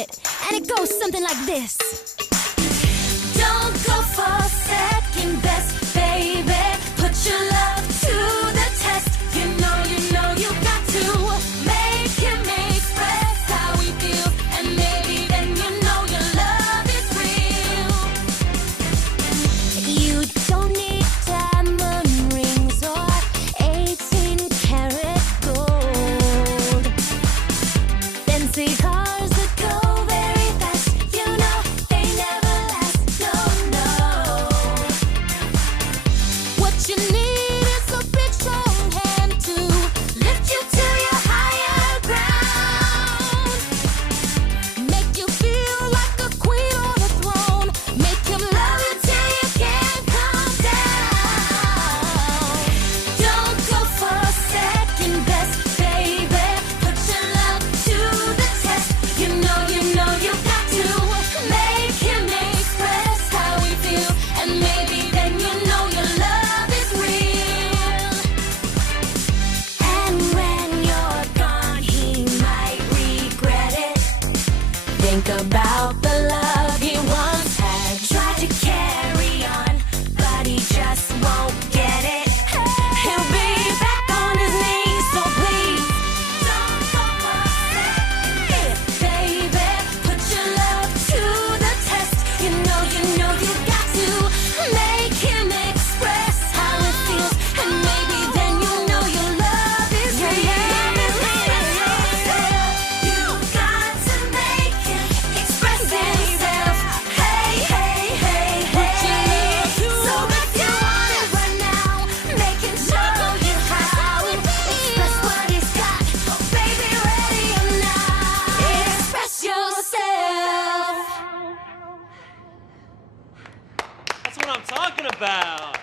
it. And it goes something like this. Don't go for second best, baby. Put your love to the test. You know you got to make him express how he feels. And maybe then you know your love is real. You don't need diamond rings or 18-karat gold. Fancy cars that go very fast, you know they never last. No. What you need is a big strong hand to lift you to your higher ground. Make you feel like a queen on a throne. Make him love you till you can't calm down. Don't go for second best, baby. Put your love to the test. You know you got to make him express how he feels. And maybe then you know your love is real. And when you're gone, he might regret it. Think about the love he once had. Try to carry on, but he just won't get it. He'll be back on his knees, so please don't go for second, baby. Put your love to the test. You know you got to make him express how it feels. And maybe then you know your love is real. You got to make him express himself. Hey. So if you want it right now, make him show you how. Express what he's got. Oh, baby, ready or not, express yourself. That's what I'm talking about.